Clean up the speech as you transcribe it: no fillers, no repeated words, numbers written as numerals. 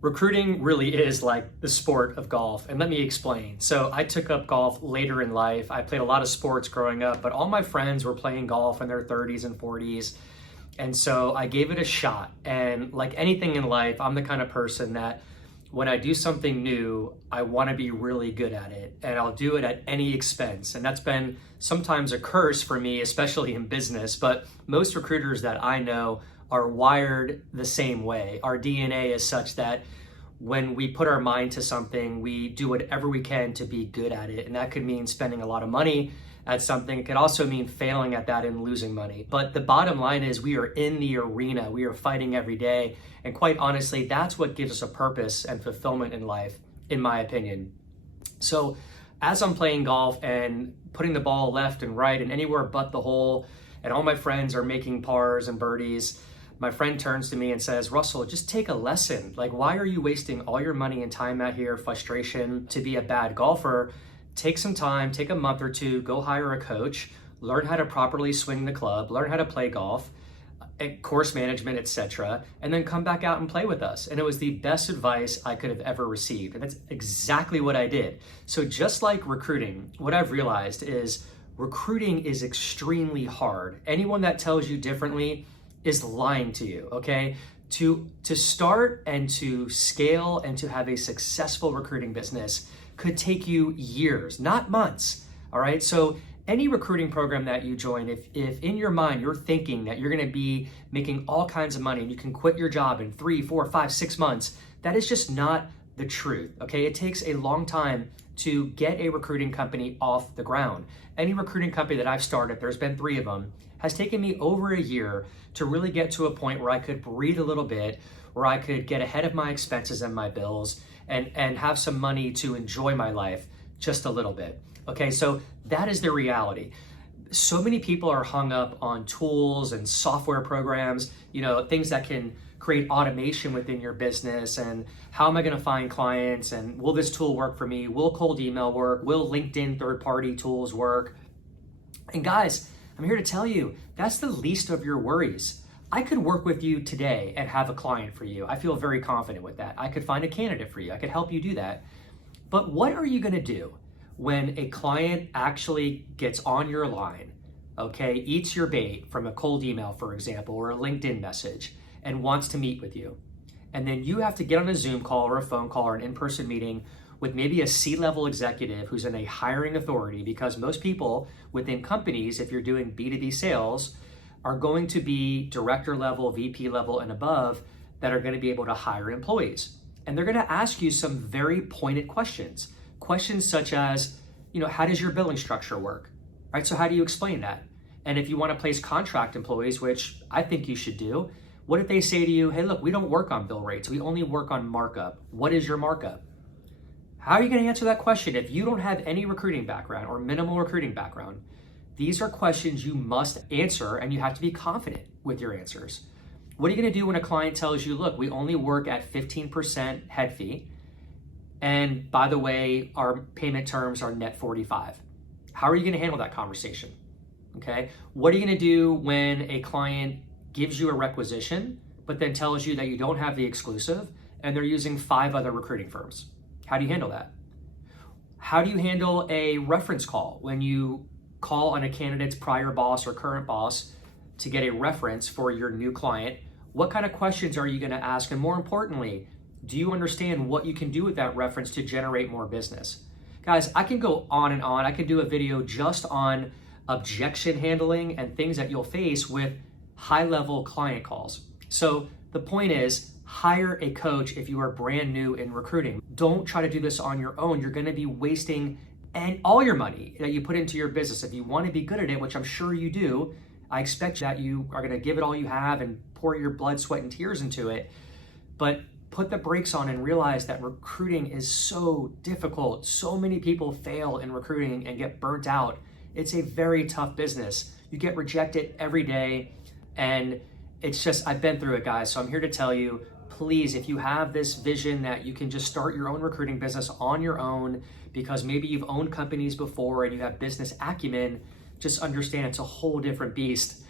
Recruiting really is like the sport of golf, and let me explain. So I took up golf later in life. I played a lot of sports growing up, but all my friends were playing golf in their 30s and 40s. And so I gave it a shot. And like anything in life, I'm the kind of person that when I do something new, I want to be really good at it, and I'll do it at any expense. And that's been sometimes a curse for me, especially in business. But most recruiters that I know are wired the same way. Our DNA is such that when we put our mind to something, we do whatever we can to be good at it. And that could mean spending a lot of money at something. It could also mean failing at that and losing money. But the bottom line is we are in the arena. We are fighting every day. And quite honestly, that's what gives us a purpose and fulfillment in life, in my opinion. So as I'm playing golf and putting the ball left and right and anywhere but the hole, and all my friends are making pars and birdies, my friend turns to me and says, "Russell, just take a lesson. Like, why are you wasting all your money and time out here, frustration to be a bad golfer? Take some time, take a month or two, go hire a coach, learn how to properly swing the club, learn how to play golf, course management, etc., and then come back out and play with us." And it was the best advice I could have ever received. And that's exactly what I did. So just like recruiting, what I've realized is recruiting is extremely hard. Anyone that tells you differently is lying to you, okay? To start and to scale and to have a successful recruiting business could take you years, not months, all right? So any recruiting program that you join, if in your mind you're thinking that you're gonna be making all kinds of money and you can quit your job in 3, 4, 5, 6 months, that is just not the truth, okay? It takes a long time to get a recruiting company off the ground. Any recruiting company that I've started, there's been 3 of them, has taken me over a year to really get to a point where I could breathe a little bit, where I could get ahead of my expenses and my bills and have some money to enjoy my life just a little bit. Okay, so that is the reality. So many people are hung up on tools and software programs, things that can create automation within your business, and how am I gonna find clients, and will this tool work for me? Will cold email work? Will LinkedIn third-party tools work? And guys, I'm here to tell you, that's the least of your worries. I could work with you today and have a client for you. I feel very confident with that. I could find a candidate for you. I could help you do that. But what are you gonna do when a client actually gets on your line, okay, eats your bait from a cold email, for example, or a LinkedIn message, and wants to meet with you? And then you have to get on a Zoom call or a phone call or an in-person meeting with maybe a C-level executive who's in a hiring authority, because most people within companies, if you're doing B2B sales, are going to be director level, VP level and above, that are going to be able to hire employees. And they're going to ask you some very pointed questions. Questions such as, how does your billing structure work? Right? So how do you explain that? And if you want to place contract employees, which I think you should do, what if they say to you, "Hey, look, we don't work on bill rates. We only work on markup. What is your markup?" How are you going to answer that question if you don't have any recruiting background or minimal recruiting background? These are questions you must answer, and you have to be confident with your answers. What are you going to do when a client tells you, "Look, we only work at 15% head fee, and by the way, our payment terms are net 45. How are you going to handle that conversation? Okay. What are you going to do when a client gives you a requisition, but then tells you that you don't have the exclusive and they're using 5 other recruiting firms? How do you handle that? How do you handle a reference call when you call on a candidate's prior boss or current boss to get a reference for your new client? What kind of questions are you going to ask? And more importantly, do you understand what you can do with that reference to generate more business? Guys, I can go on and on. I can do a video just on objection handling and things that you'll face with high-level client calls. So the point is, hire a coach if you are brand new in recruiting. Don't try to do this on your own. You're going to be wasting all your money that you put into your business. If you want to be good at it, which I'm sure you do, I expect that you are going to give it all you have and pour your blood, sweat, and tears into it. But put the brakes on and realize that recruiting is so difficult. So many people fail in recruiting and get burnt out. It's a very tough business. You get rejected every day, and it's just, I've been through it, guys. So I'm here to tell you, please, if you have this vision that you can just start your own recruiting business on your own, because maybe you've owned companies before and you have business acumen, just understand it's a whole different beast